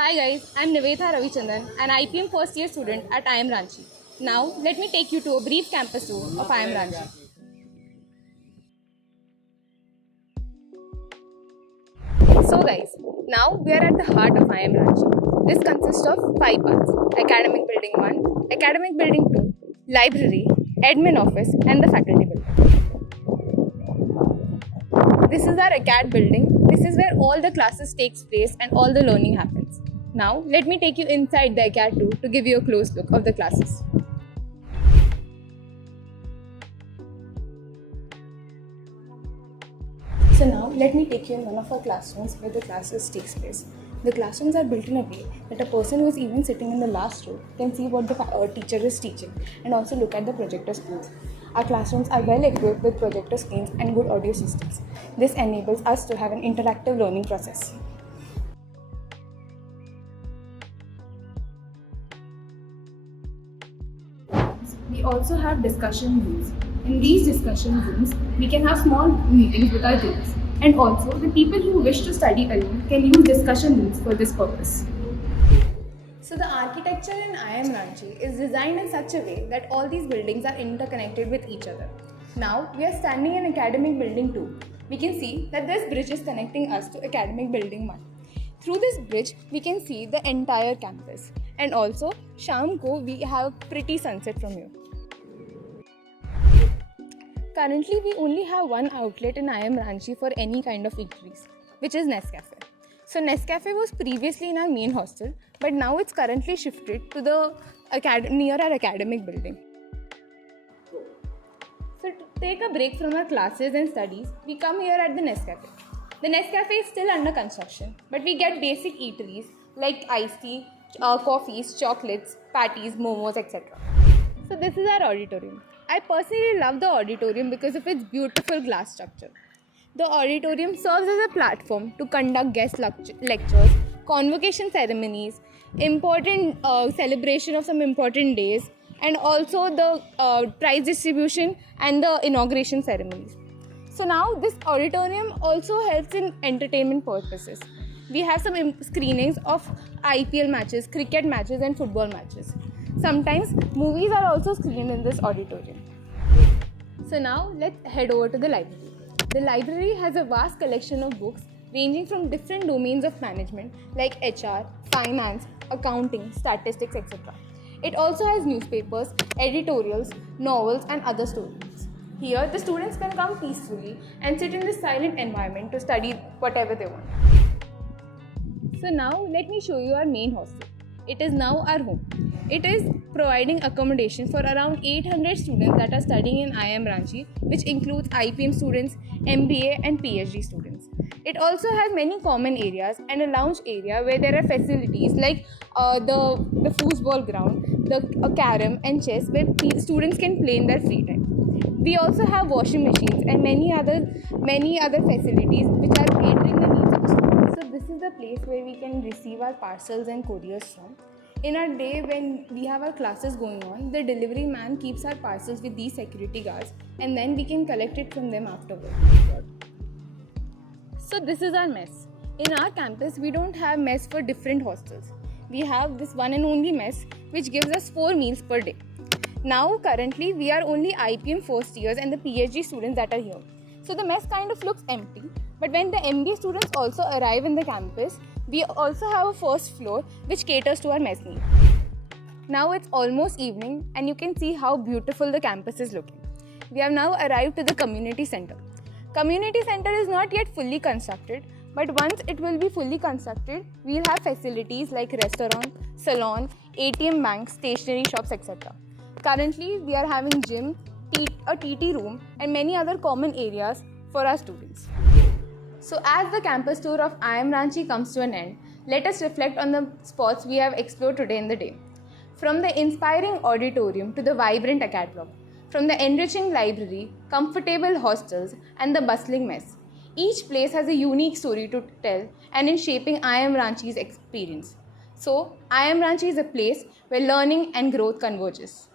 Hi guys, I'm Nivetha Ravichandran, an IPM first year student at IIM Ranchi. Now, let me take you to a brief campus tour of IIM Ranchi. So guys, now we are at the heart of IIM Ranchi. This consists of 5 parts: Academic Building 1, Academic Building 2, Library, Admin Office and the Faculty Building. This is our ACAD building. This is where all the classes takes place and all the learning happens. Now, let me take you inside the ACAD too to give you a close look of the classes. So now, let me take you in one of our classrooms where the classes takes place. The classrooms are built in a way that a person who is even sitting in the last row can see what the teacher is teaching and also look at the projector screens. Our classrooms are well equipped with projector screens and good audio systems. This enables us to have an interactive learning process. We also have discussion rooms. In these discussion rooms, we can have small meetings with our groups. And also, the people who wish to study alone can use discussion rooms for this purpose. So the architecture in IIM Ranchi is designed in such a way that all these buildings are interconnected with each other. Now, we are standing in Academic Building 2. We can see that this bridge is connecting us to Academic Building 1. Through this bridge, we can see the entire campus. And also, Sham ko we have a pretty sunset from here. Currently, we only have one outlet in IIM Ranchi for any kind of eateries, which is Nescafe. So Nescafe was previously in our main hostel, but now it's currently shifted to the near our academic building. So to take a break from our classes and studies, we come here at the Nescafe. The Nescafe is still under construction, but we get basic eateries like iced tea, coffees, chocolates, patties, momos, etc. So this is our auditorium. I personally love the auditorium because of its beautiful glass structure. The auditorium serves as a platform to conduct guest lectures, convocation ceremonies, important celebration of some important days, and also the prize distribution and the inauguration ceremonies. So now this auditorium also helps in entertainment purposes. We have some screenings of IPL matches, cricket matches and football matches. Sometimes movies are also screened in this auditorium. So now let's head over to the library. The library has a vast collection of books ranging from different domains of management like HR, finance, accounting, statistics, etc. It also has newspapers, editorials, novels and other stories. Here, the students can come peacefully and sit in this silent environment to study whatever they want. So now, let me show you our main hostel. It is now our home. It is providing accommodation for around 800 students that are studying in IIM Ranchi, which includes IPM students, MBA and PhD students. It also has many common areas and a lounge area where there are facilities like the foosball ground, the carom and chess where students can play in their free time. We also have washing machines and many other facilities which are catering the needs of the students. So this is the place where we can receive our parcels and couriers from. In our day when we have our classes going on, the delivery man keeps our parcels with these security guards and then we can collect it from them afterwards. So this is our mess. In our campus, we don't have mess for different hostels. We have this one and only mess which gives us 4 meals per day. Now currently we are only IPM first years and the PhD students that are here. So the mess kind of looks empty, but when the MBA students also arrive in the campus, we also have a first floor which caters to our mess needs. Now it's almost evening and you can see how beautiful the campus is looking. We have now arrived to the community center. Community center is not yet fully constructed, but once it will be fully constructed, we'll have facilities like restaurant, salon, ATM bank, stationery shops, etc. Currently, we are having gym, a TT room and many other common areas for our students. So as the campus tour of IIM Ranchi comes to an end, let us reflect on the spots we have explored today in the day. From the inspiring auditorium to the vibrant acad block, from the enriching library, comfortable hostels and the bustling mess, each place has a unique story to tell and in shaping IIM Ranchi's experience. So, IIM Ranchi is a place where learning and growth converges.